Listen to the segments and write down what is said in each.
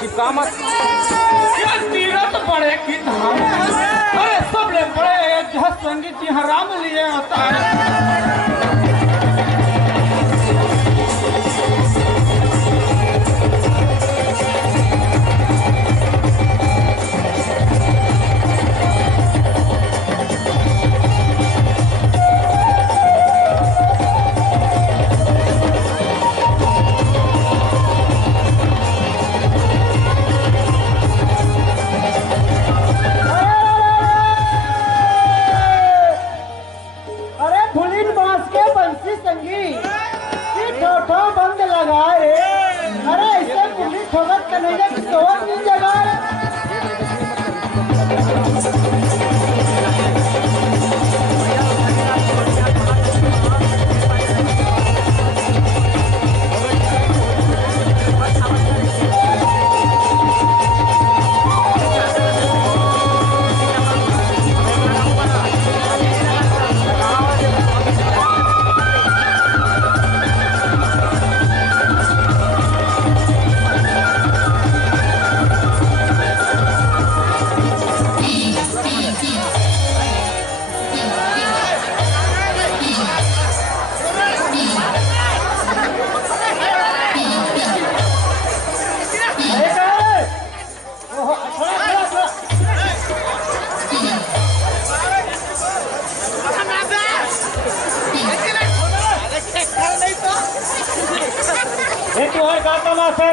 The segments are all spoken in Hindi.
चिपका मत। तीरथ बड़े की धाम, अरे सब ले बड़े संगीत यहाँ राम लिए होता है।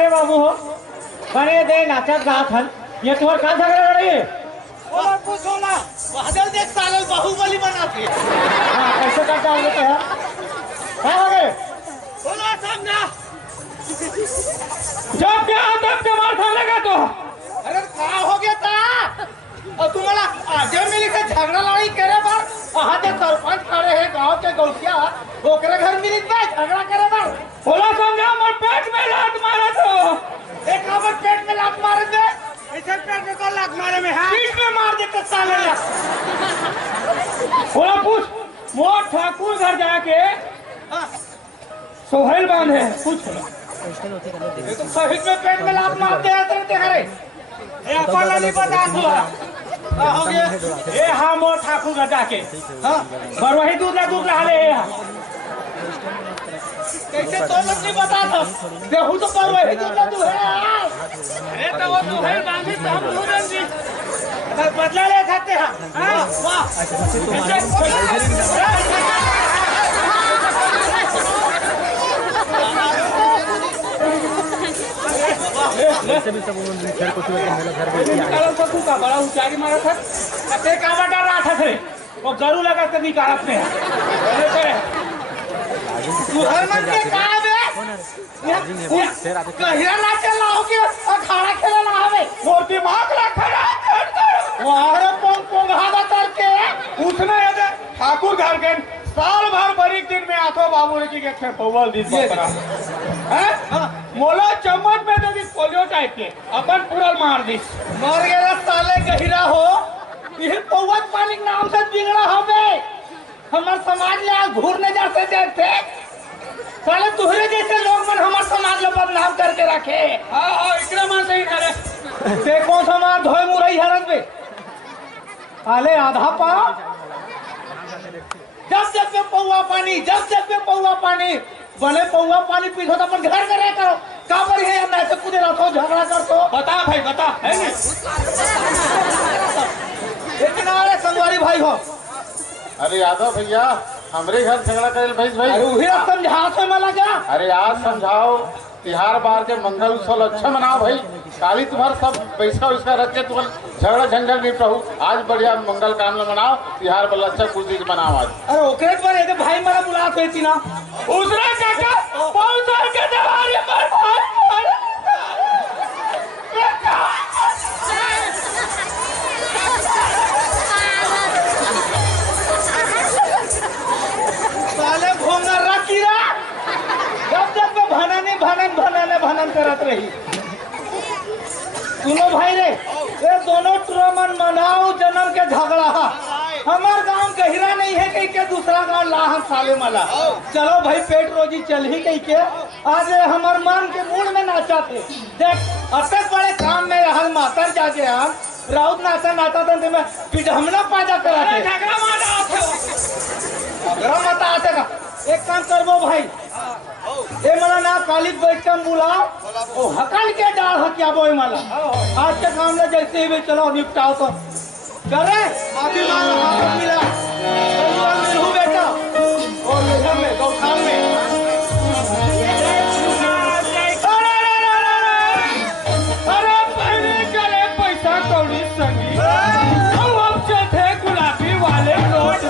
बाबू हो बने दे नाचत गात हन ये तोहर का झगड़ा लड़ी और पूछो ना बहादुर देख साल बाहुबली बनाते हां कैसे करता है तो क्या हो गए बोलो समझा जब क्या तब के मार खा लगा तो अरे क्या हो गया था और तुम्हारा आज मिली से झगड़ा लड़ाई करे बार वहां के सरपंच खड़े हैं गांव के गौसिया ओकरे घर मिली पे झगड़ा करे बार बोला समझा मोर पेट में लात मारा तो एक नंबर पेट में लात मारे दे ऐसे पेट में कौन लात मारे में हां पीठ में मार देते साले ला बोला पूछ मोर ठाकुर घर जाके सोहेल बांधे पूछ ये तो सहित में पेट में लात मारते हैं तेरे घरे ए अपन नहीं बता तू हो गया ए हां मोर ठाकुर घर जाके हां बरवाही दूध ला ले कैसे तो नहीं बता था देहू तो बरवाही दूध तू है अरे तो वो तू है बांधी तो हम दूध जी बदला ले खाते हैं हां वाह वैसे भी सब उन्होंने खेल को मेरा घर पे निकालो तो तू का बड़ा ऊंचाई मारा था ते कावा डर रहा था थे वो गरू लगा के निकाल अपने तू हर मन के का बे कहिरा ना चला हो के अखाड़ा खेला ना हवे वो दिमाग रखा है वो आरे पोंग पोंग हादा करके उसने ये ठाकुर घर के साल भर बड़ी दिन में आथो बाबू की के थे पवल दिन बकरा हैं मोला चम्मच में दे दी पोलियो टाइप के अपन पूरा मार दी मर गया साले गहिरा हो ये पवत पानी के नाम से बिगड़ा हवे हमार समाज ले घूरने जैसे देखते साले तुहरे जैसे लोग मन हमार समाज ले बदनाम करके रखे हां इकरा मन सही करे देखो समाज धोए मुरई हरत में साले आधा पा जब पे पौवा पानी जब पे पौवा पानी भले पौवा पानी पीछो तो अपन घर करे करो का पर है ना से कूदे रखो झगड़ा कर तो बता भाई बता है ना इतना अरे संगवारी भाई हो अरे यादव भैया हमरे घर झगड़ा करे भाई अरे वही समझा से मला क्या अरे आज समझाओ तिहार बार के मंगल उत्सव अच्छा मनाओ भाई काली तुम्हारा सब पैसा उसका रख के तुम झगड़ा झंझट नहीं रहू आज बढ़िया मंगल काम में मनाओ तिहार बल अच्छा कुछ दिन मनाओ आज अरे ओकरे पर ये भाई मेरा बुलात हुई थी ना उसरा काका बहुत साल के दवारी पर भाई साले भोंगा रखीरा जब भनन करत रही सुनो भाई रे ये दोनों ट्रमन मनाओ जन्म के झगड़ा हमार गांव गहिरा नहीं है कहीं के दूसरा गांव ला हम साले मला। चलो भाई पेट रोजी चल ही कहीं के आज हमार मन के मूड में नाचा थे। देख अतक बड़े काम में रहल मातर जाके हम राउत नाचा नाचा तो मैं पिढ़मना पैदा करा थे। झगड़ा मत आते का एक काम करबो भाई ए मला ना कालिक बैठ कर बुलाओ ओ हकल के डाल हकिया बोए मला आज के काम ले जैसे ही चलो निपटाओ तो करे माफी मांग हाथ मिला मिलू बेटा और ले में गौठान में अरे पहले करे पैसा कौड़ी संगी अब थे गुलाबी वाले नोट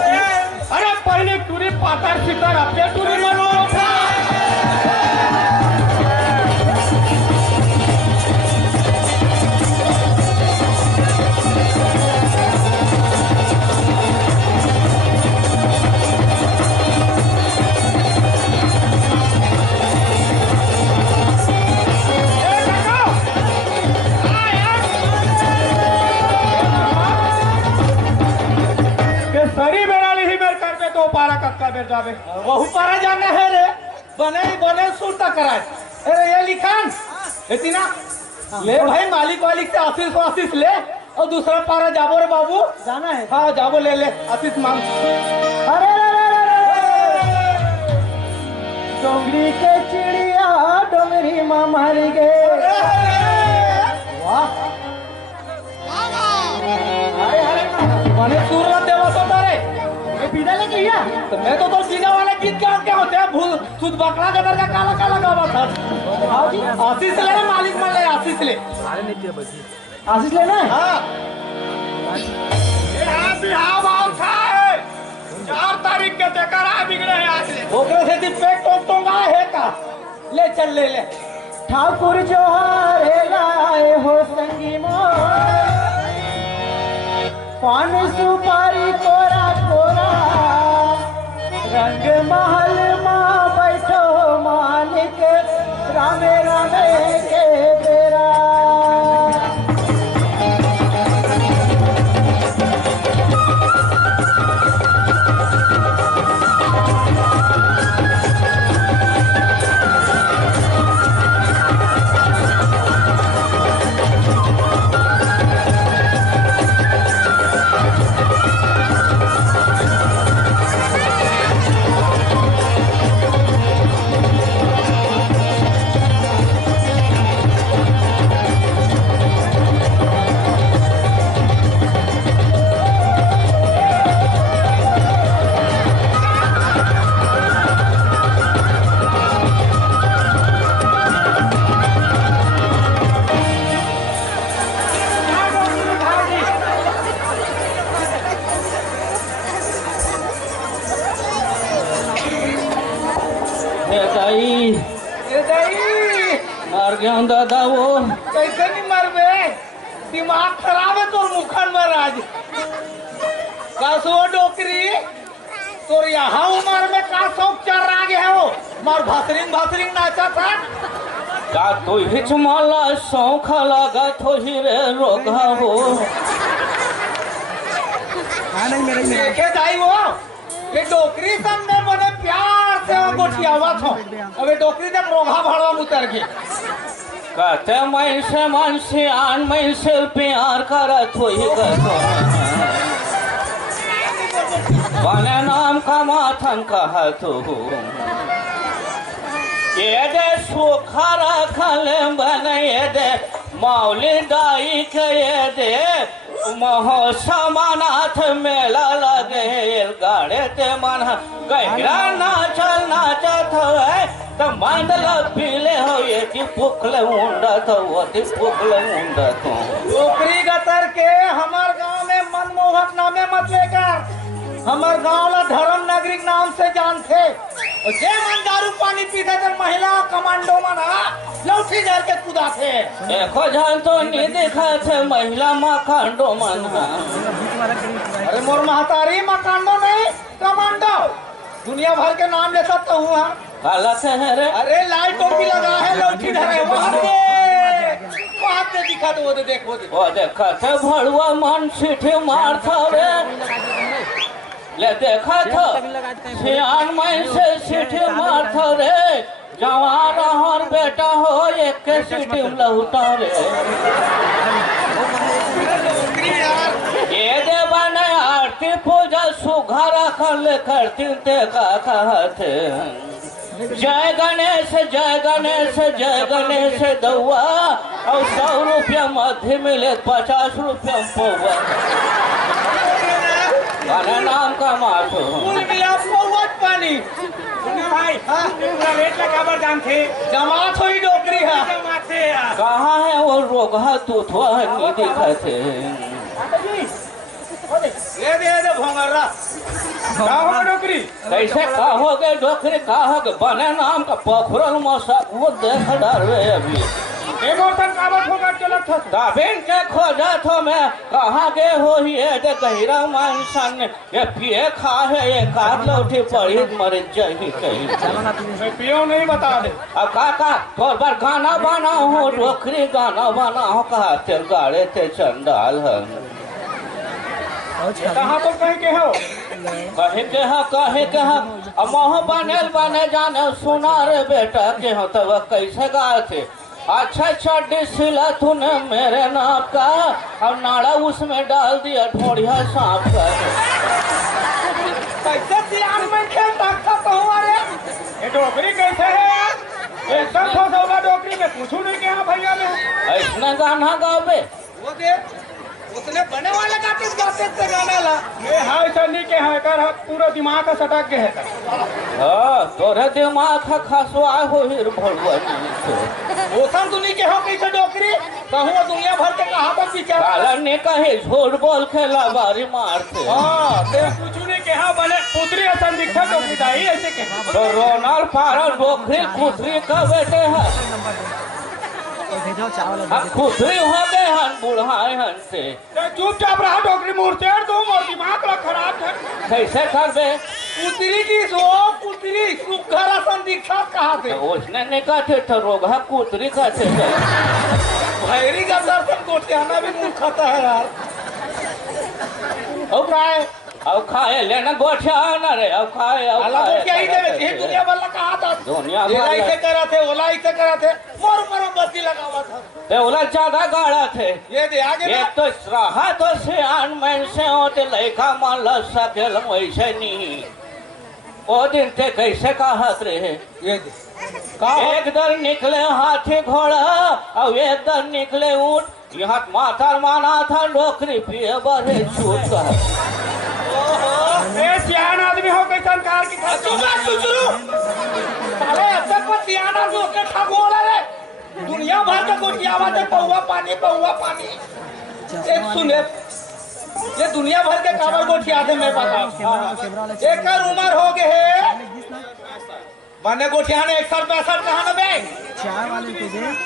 अरे पहले टूरी पातर सितर अपने टूरी मनो जावे वहु पारा जाने है रे बने बने सुरता कराए अरे ये लिखान इतना ले भाई मालिक वालिक से आशीष ले और दूसरा पारा जाबो रे बाबू जाना है हाँ जाबो ले आशीष मांग अरे डोंगरी के चिड़िया डोंगरी माँ मारी गए वाह अरे मने सूरत देवा तो तारे पीना ले गया तो मैं तो पीना वाला गीत क्या होते हैं भूल सुध बकरा का का काला काला गावा था आशीष ले मालिक मान ले आशीष ले आशीष लेना हाँ बिहाव था 4 तारीख के देखा बिगड़े हैं आज ओकरे से दी पेट टोंगा है का ले चल ले ठाकुर जोहार लाए हो संगी मोर पान सुपारी कोरा कोरा रंग महल माँ बैठो मालिक रामे रामे के बेरा दादा वो कैसे नहीं मर बे दिमाग खराब है तोर मुखन में राज कासो डोकरी तोर यहाँ उम्र में का शौक चल रहा है वो मार भासरिंग नाचा था का तो हिच माला शौक लगा तो ही रे रोगा हो देखे जाई वो ये डोकरी सामने बने प्यार से वो गोटियावा था अबे डोकरी तक रोगा भड़वा उतर के कहते मन से आन मन से प्यार करत हो ही बने नाम का माथन कहत हो ये दे सूखा रखल बने ये दे मौली दाई के ये दे महो समानाथ मेला लगे गाड़े ते मन गहरा नाचत है तो मंडल पीले हो ये की पुखले उंडा तो वो ती पुखले उंडा तो ओकरी गतर के हमार गांव में मनमोहक नामे मत लेकर हमार गांव ला धर्म नागरिक नाम से जानते और जे मन दारू पानी पीते तो महिला कमांडो मना लौठी जल के कूदा थे देखो जान तो नहीं देखा थे महिला मकांडो मना अरे मोर महतारी मकांडो नहीं कमांडो दुनिया भर के नाम ले सकता हूँ हाँ काला से है रे अरे लाल टोपी लगा है लौठी धरे वहाँ पे दिखा तो वो देख वो देखा थे भड़ुआ मन सीठे मार था रे ले देखा था सियान में से सीटी मार था रे जवान और बेटा हो एक के सीटी में लौटा रे ये देवा ने आरती पूजा सुघारा कर ले करती ते का कहते जय गणेश जय गणेश जय गणेश दौआ और 100 रुपया मध्य मिले 50 रुपया पौवा गाने नाम का माथो कुल मिला पौवत पानी भाई रेट लगा बरदान थे जमात होई डोकरी है जमात है कहाँ है वो रोगा तू थोड़ा नहीं दिखते ये दे भोंगरा कहाँ डोकरी कैसे कहोगे डोकरी कहोगे बने नाम का पोखरल मौसा वो देख डर रहे अभी एगो तन काबत होगा चलत था दाबिन के खोजा तो मैं कहाँ गए हो ये दे गहिरा मानसन ये पिए खा है ये काट लौटी पड़ी मर जाही कहीं मैं पियो नहीं बता दे अब काका तोर बार गाना बना हो डोकरी गाना बना हो कहा तेल गाड़े थे चंडाल हम कहाँ तो कहीं के हो कहे के हा अब मोह बने जाने सुना रे बेटा के हो तब कैसे गाए थे अच्छा डिश सिला तूने मेरे नाप का अब नाड़ा उसमें डाल दिया ढोड़िया सांप का कैसे सियान में खेल ताकता कहूँ रे ये डोकरी कैसे है यार एकदम ठोस होगा डोकरी में पूछू नहीं क्या भैया ने ऐसा गाना गावे वो देख उतने बने वाले गाते थे गाना ला ये हाय सनी के है कर पूरा दिमाग का सटक के है हाँ तोरे दिमाग का खसवा हो हिर भड़ुआ ओसन दुनी के हो कैसे डोकरी कहूँ दुनिया भर के कहाँ पर बिचार काला ने कहे झूठ बोल के लाबारी मारते हाँ ते पूछू नहीं के हाँ बने पुत्री असन दिखा डोकरी दाई ऐसे के तो रोनाल पारा डोकरी कुतरी का बेटे है खुशी हो गए हन बुढ़ाए हन से चुपचाप रहा डोकरी मूर्ति और तुम और दिमाग ला खराब है कैसे कर दे पुत्री की सो पुत्री सुखरा संदीक्षा कहाँ से उसने नहीं कहते तो रोगा कुतरी कहते थे भैरी का दर्शन गोटियाना भी मुंह खाता है यार अब खाए अब खाए लेना गोठिया ना रे अब खाए अब अल्लाह गोटिया ही देवे ये दुनिया वाला कहाँ था दुनिया ये ऐसे करा थे ओला ऐसे करा थे मोर बत्ती लगावा था ते ओला ज्यादा गाड़ा थे ये दे आगे ये तो रहा तो सियान में से होते लड़का मान ल सकेल वैसे नहीं वो दिन ते कैसे कहत रहे ये दे एक दर निकले हाथी घोड़ा और एक दर निकले ऊँट यहाँ माथर माना था नौकरी पिए बड़े छूट का सियान आदमी हो गई संकार की साले अब तक पर सियान आदमी होकर ठगोला रे दुनिया भर का गोटिया आवाज है पौवा पानी एक सुने ये दुनिया भर के काबर गोटिया आते मैं बता एक उम्र हो गए है बने गोटिया ने 165 कहा ना बे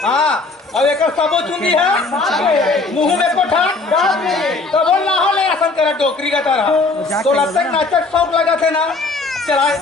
हाँ अब एक सबो चुंदी है मुंह में कोठा तो बोल ना हो ले असन तेरा डोकरी का तरह तो लगता है नाचक शौक लगा थे ना चलाए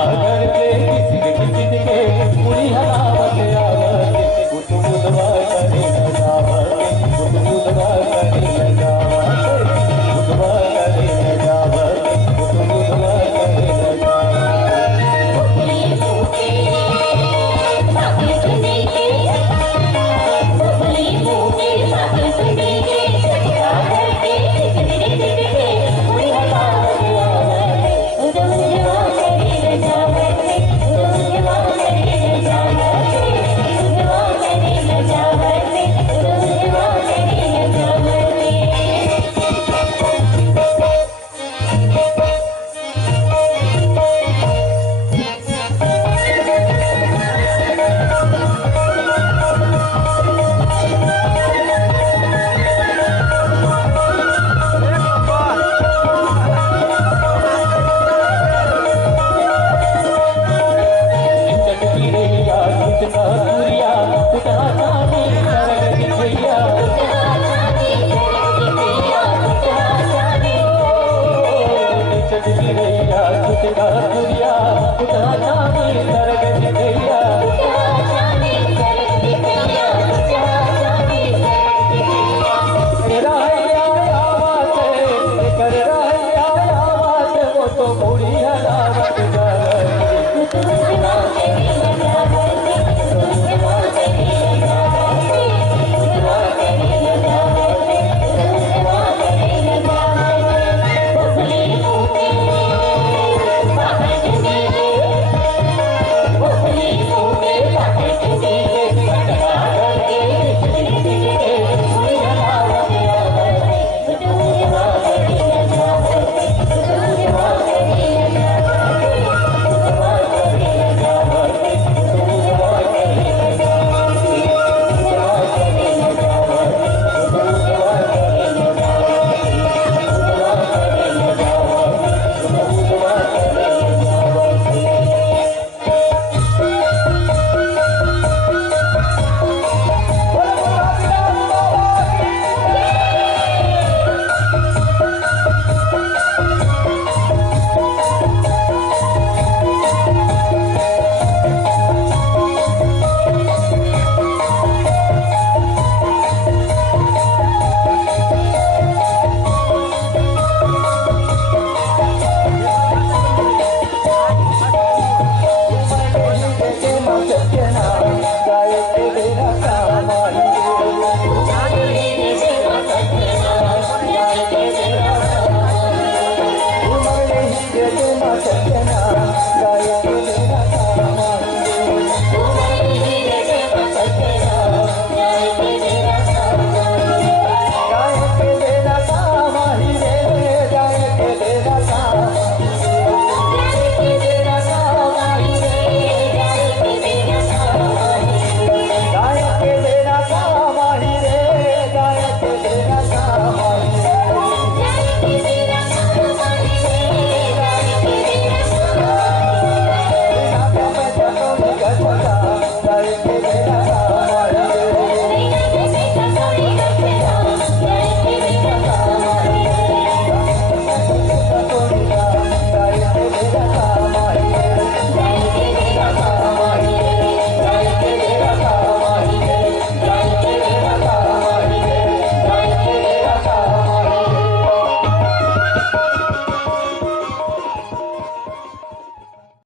आगे कतुरिया उठा जानी सरग दैया वो तो पूरी हलावत गाय